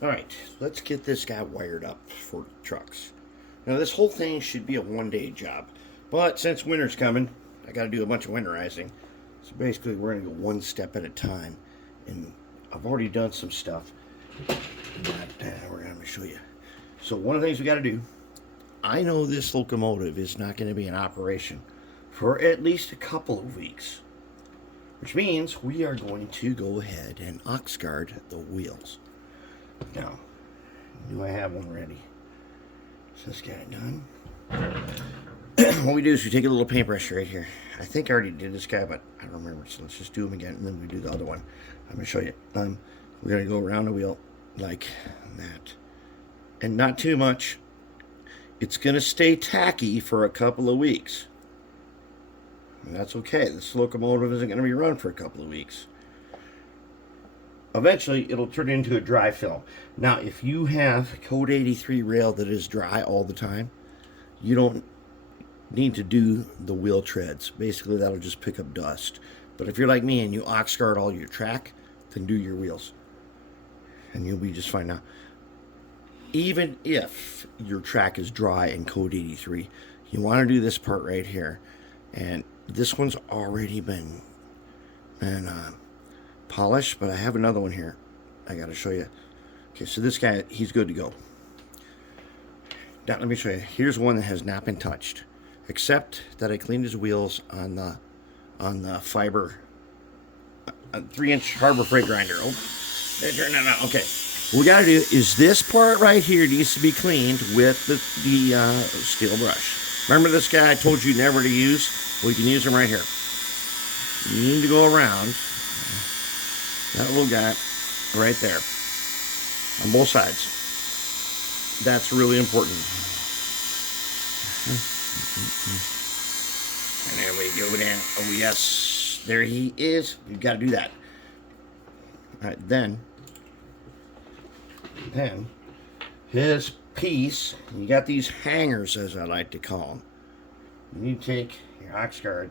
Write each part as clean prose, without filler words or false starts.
Alright, let's get this guy wired up for trucks. Now, this whole thing should be a one-day job, but since winter's coming, I got to do a bunch of winterizing. So basically, we're going to go one step at a time. And I've already done some stuff that we're going to show you. So, one of the things we got to do, I know this locomotive is not going to be in operation for at least a couple of weeks, which means we are going to go ahead and ox guard the wheels. Now, do I have one ready? Is this guy done? What we do is we take a little paintbrush right here. I think I already did this guy, but I don't remember. So let's just do them again, and then we do the other one. I'm going to show you. We're going to go around the wheel like that. And not too much. It's going to stay tacky for a couple of weeks. And that's okay. This locomotive isn't going to be run for a couple of weeks. Eventually, it'll turn into a dry film. Now, if you have Code 83 rail that is dry all the time, you don't need to do the wheel treads. Basically, that'll just pick up dust. But if you're like me and you ox guard all your track, then do your wheels. And you'll be just fine. Now, even if your track is dry in Code 83, you want to do this part right here. And this one's already been polished, but I have another one here I got to show you. Okay, so this guy, he's good to go. Now, let me show you. Here's one that has not been touched, except that I cleaned his wheels on the fiber 3-inch Harbor Freight grinder. Oh, no. Okay, what we got to do is this part right here needs to be cleaned with the steel brush. Remember this guy I told you never to use? Well, you can use him right here. You need to go around that little guy right there on both sides. That's really important. And there we go then. Oh yes, there he is. You've got to do that. All right, then his piece, you got these hangers, as I like to call them. You need to take your ox guard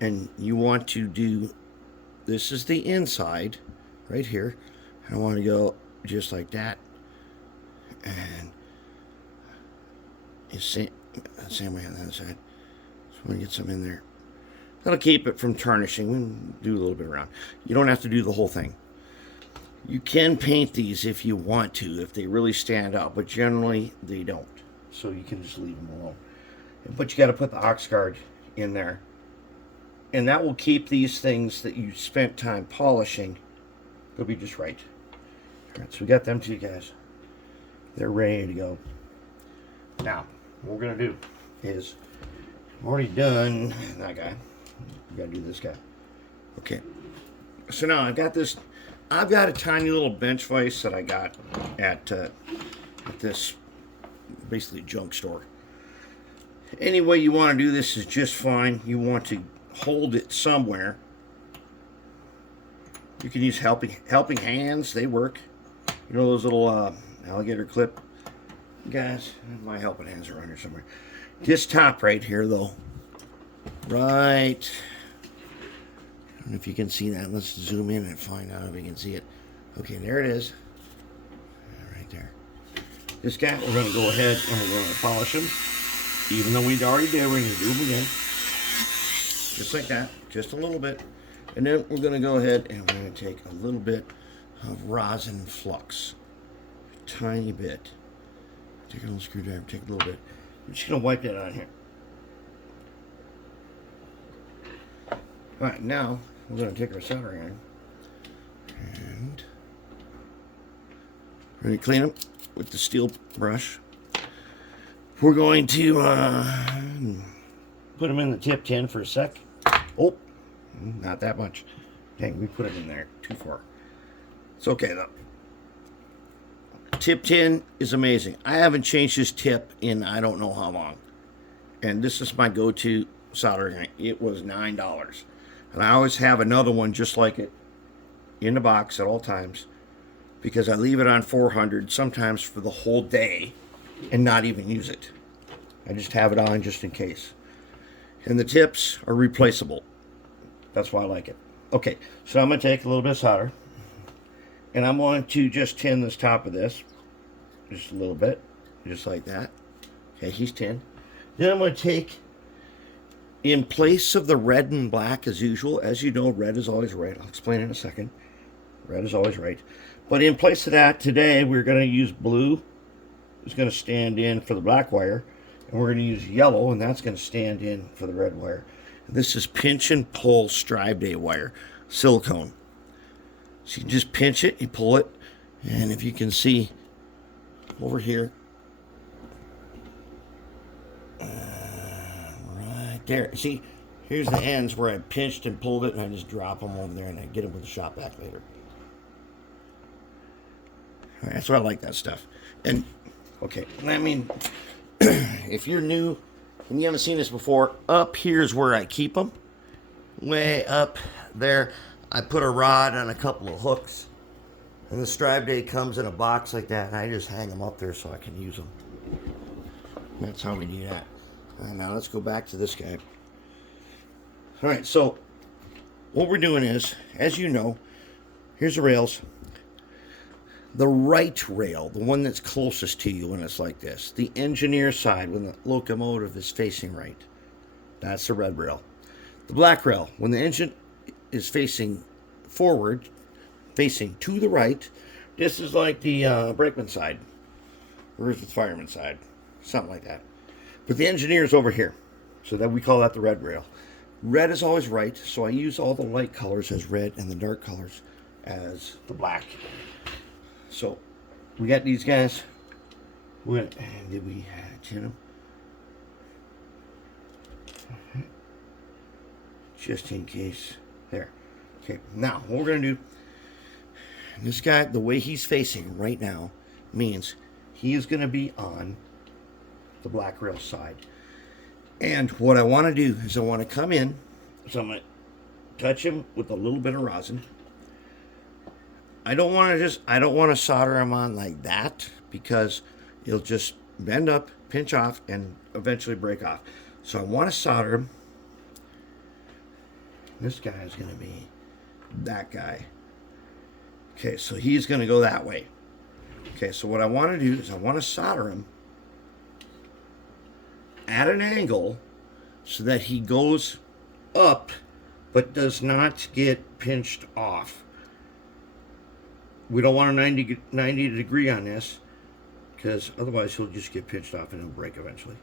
and you want to do, this is the inside right here. I want to go just like that, and you see same way on the other side. So we get some in there. That'll keep it from tarnishing. We can do a little bit around. You don't have to do the whole thing. You can paint these if you want to, if they really stand out, but generally they don't. So you can just leave them alone. But you got to put the ox guard in there, and that will keep these things that you spent time polishing. They'll be just right. All right, so we got them two guys. They're ready to go. Now, what we're gonna do is, I've already done that guy. We gotta do this guy. Okay. So now I've got this. I've got a tiny little bench vise that I got at this basically junk store. Any way you want to do this is just fine. You want to hold it somewhere. You can use helping hands. They work. You know those little alligator clip guys? My helping hands are around here somewhere. This top right here, though. Right. I don't know if you can see that. Let's zoom in and find out if you can see it. Okay, there it is. Right there. This guy, we're going to go ahead and we're going to polish him. Even though we already did, we're going to do them again. Just like that. Just a little bit. And then we're going to go ahead and we're going to take a little bit of rosin flux. A tiny bit. Take a little screwdriver, take a little bit. I'm just going to wipe that on here. Alright, now we're going to take our soldering iron and we're going to clean them with the steel brush. We're going to put them in the tip tin for a sec. Oh, not that much. Dang, we put it in there too far. It's okay though. Tip tin is amazing. I haven't changed this tip in I don't know how long. And this is my go-to soldering iron. It was $9. And I always have another one just like it in the box at all times, because I leave it on 400 sometimes for the whole day and not even use it. I just have it on just in case. And the tips are replaceable. That's why I like it. Okay, so I'm going to take a little bit of solder And I'm going to just tin this top of this just a little bit, just like that. Okay, he's tin. Then I'm going to take, in place of the red and black as usual, as you know, red is always right. I'll explain in a second. Red is always right. But in place of that, today we're going to use blue. It's going to stand in for the black wire. And we're going to use yellow, and that's going to stand in for the red wire. This is pinch and pull Strive Day wire, silicone. So you can just pinch it, you pull it, and if you can see over here, right there. See, here's the ends where I pinched and pulled it, and I just drop them over there, and I get them with the shop vac later. All right, that's why I like that stuff. And okay, I mean, if you're new and you haven't seen this before, up here's where I keep them. Way up there, I put a rod on a couple of hooks, and the Strive Day comes in a box like that, and I just hang them up there so I can use them. That's how we do that. And now let's go back to this guy. All right, so what we're doing is, as you know, here's the rails. The right rail, the one that's closest to you when it's like this, the engineer side when the locomotive is facing right, that's the red rail. The black rail, when the engine is facing forward, facing to the right, this is like the brakeman side, or is it the fireman side, something like that. But the engineer is over here, so that we call that the red rail. Red is always right, so I use all the light colors as red and the dark colors as the black. So we got these guys. Did we tin them? Just in case. There. Okay, now what we're going to do, this guy, the way he's facing right now, means he is going to be on the black rail side. And what I want to do is I want to come in, so I'm going to touch him with a little bit of rosin. I don't want to solder him on like that, because it'll just bend up, pinch off, and eventually break off. So I want to solder him. This guy is going to be that guy. Okay, so he's going to go that way. Okay, so what I want to do is I want to solder him at an angle so that he goes up but does not get pinched off. We don't want a 90 degree on this, because otherwise he'll just get pinched off and he'll break eventually.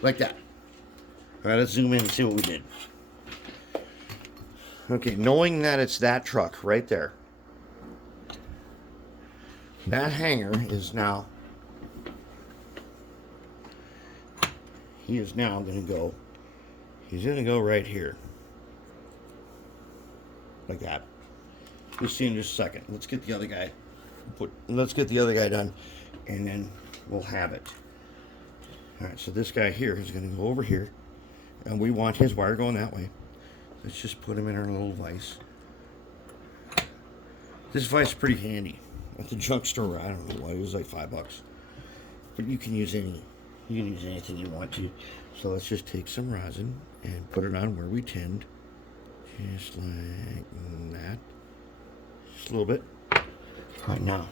Like that. All right, let's zoom in and see what we did. Okay, knowing that it's that truck right there, that hanger is now, he is now going to go, he's going to go right here. Like that. You'll see in just a second. Let's get the other guy, done, and then we'll have it. All right, so this guy here is going to go over here, and we want his wire going that way. Let's just put him in our little vise. This vise is pretty handy. At the junk store, I don't know why, it was like $5. But you can use anything you want to. So let's just take some rosin and put it on where we tinned. Just like that. Just a little bit. Right now.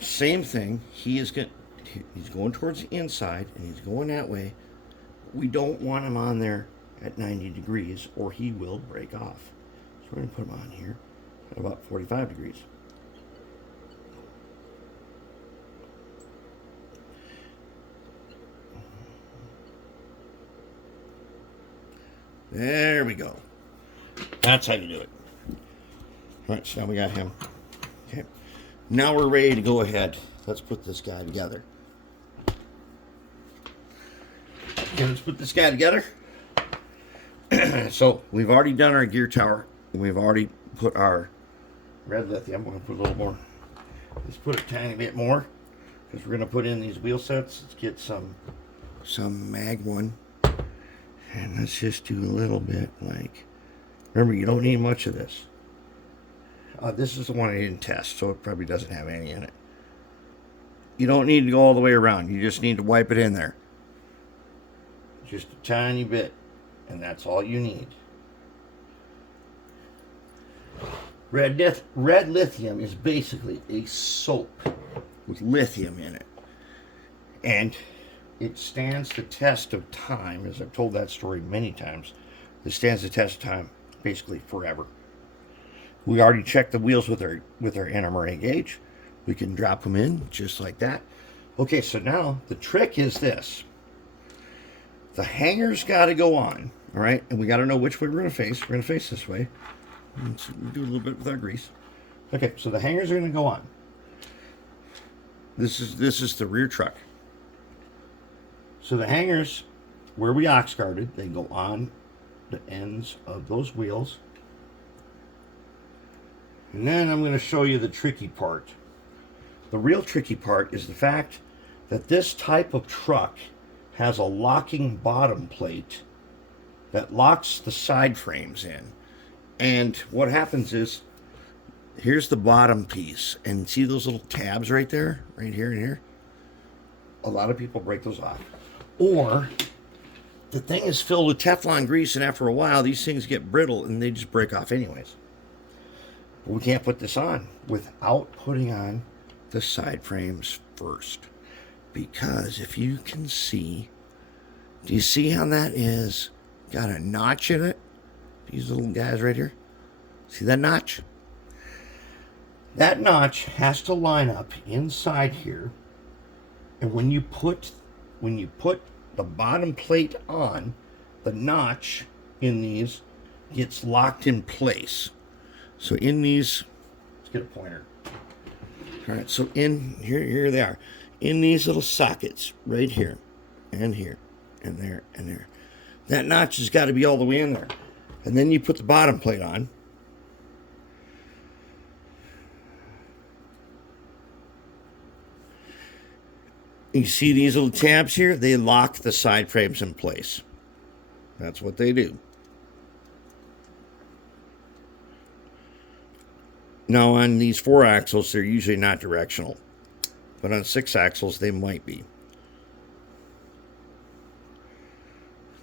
Same thing. He's going towards the inside, and he's going that way. We don't want him on there at 90 degrees, or he will break off. So we're going to put him on here at about 45 degrees. There we go. That's how you do it. All right, so now we got him. Okay. Now we're ready to go ahead. Let's put this guy together. Okay, let's put this guy together. So we've already done our gear tower. We've already put our red lithium. We're going to put a little more. Let's put a tiny bit more, because we're going to put in these wheel sets. Let's get some mag 1. And let's just do a little bit, like, remember, you don't need much of this. This is the one I didn't test, so it probably doesn't have any in it. You don't need to go all the way around. You just need to wipe it in there. Just a tiny bit, and that's all you need. Red lithium is basically a soap with lithium in it. And it stands the test of time, as I've told that story many times. It stands the test of time basically forever. We already checked the wheels with our NMRA gauge. We can drop them in just like that. Okay, so now the trick is this. The hanger's got to go on, all right? And we got to know which way we're going to face. We're going to face this way. Let's do a little bit with our grease. Okay, so the hangers are going to go on. This is the rear truck. So the hangers, where we ox guarded, they go on the ends of those wheels. And then I'm going to show you the tricky part. The real tricky part is the fact that this type of truck has a locking bottom plate that locks the side frames in. And what happens is, here's the bottom piece. And see those little tabs right there? Right here and here? A lot of people break those off. Or the thing is filled with Teflon grease, and after a while, these things get brittle and they just break off anyways. But we can't put this on without putting on the side frames first. Because if you can see, do you see how that is? Got a notch in it? These little guys right here. See that notch? That notch has to line up inside here. And when you put the bottom plate on, the notch in these gets locked in place. So in these, let's get a pointer. All right, so in here they are. In these little sockets right here and here and there and there. That notch has got to be all the way in there. And then you put the bottom plate on. You see these little tabs here? They lock the side frames in place. That's what they do. Now on these 4 axles, they're usually not directional. But on 6 axles, they might be.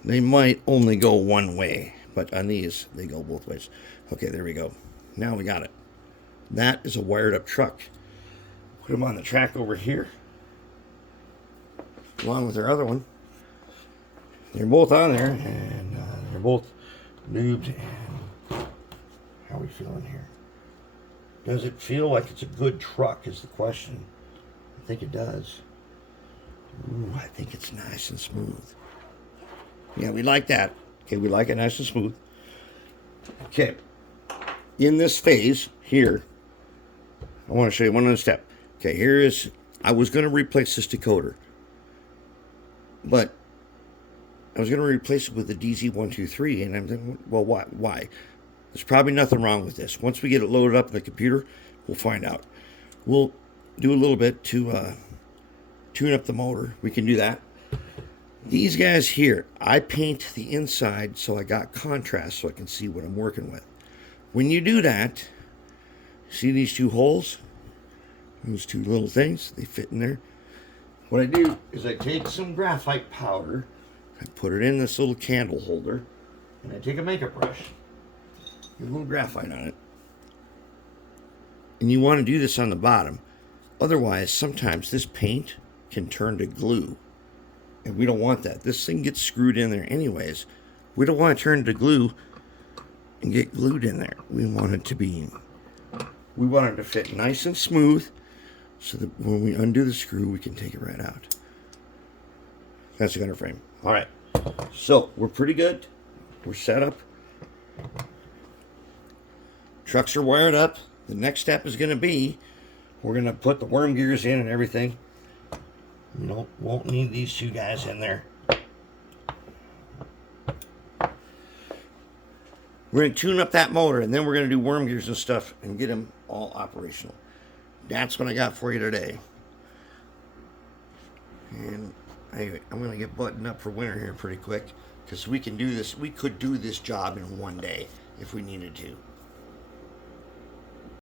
They might only go one way. But on these, they go both ways. Okay, there we go. Now we got it. That is a wired up truck. Put them on the track over here, along with their other one. They're both on there, and they're both lubed. And how are we feeling here? Does it feel like it's a good truck is the question. I think it does. Ooh, I think it's nice and smooth. Yeah, we like that. Okay, we like it nice and smooth. Okay, in this phase here, I want to show you one other step. Okay, here is, I was going to replace this decoder, but I was going to replace it with the DZ123, and I'm thinking, well, why? There's probably nothing wrong with this. Once we get it loaded up in the computer, we'll find out. We'll do a little bit to tune up the motor. We can do that. These guys here, I paint the inside so I got contrast so I can see what I'm working with. When you do that, see these 2 holes? Those 2 little things, they fit in there. What I do is I take some graphite powder, I put it in this little candle holder, and I take a makeup brush, get a little graphite on it. And you want to do this on the bottom. Otherwise, sometimes this paint can turn to glue. And we don't want that. This thing gets screwed in there anyways. We don't want to turn to glue and get glued in there. We want it to fit nice and smooth so that when we undo the screw, we can take it right out. That's the gunner frame. All right. So we're pretty good. We're set up. Trucks are wired up. The next step is going to be, we're going to put the worm gears in and everything. You won't need these 2 guys in there. We're going to tune up that motor, and then we're going to do worm gears and stuff and get them all operational. That's what I got for you today. And anyway, I'm going to get buttoned up for winter here pretty quick, because we can do this. We could do this job in one day if we needed to.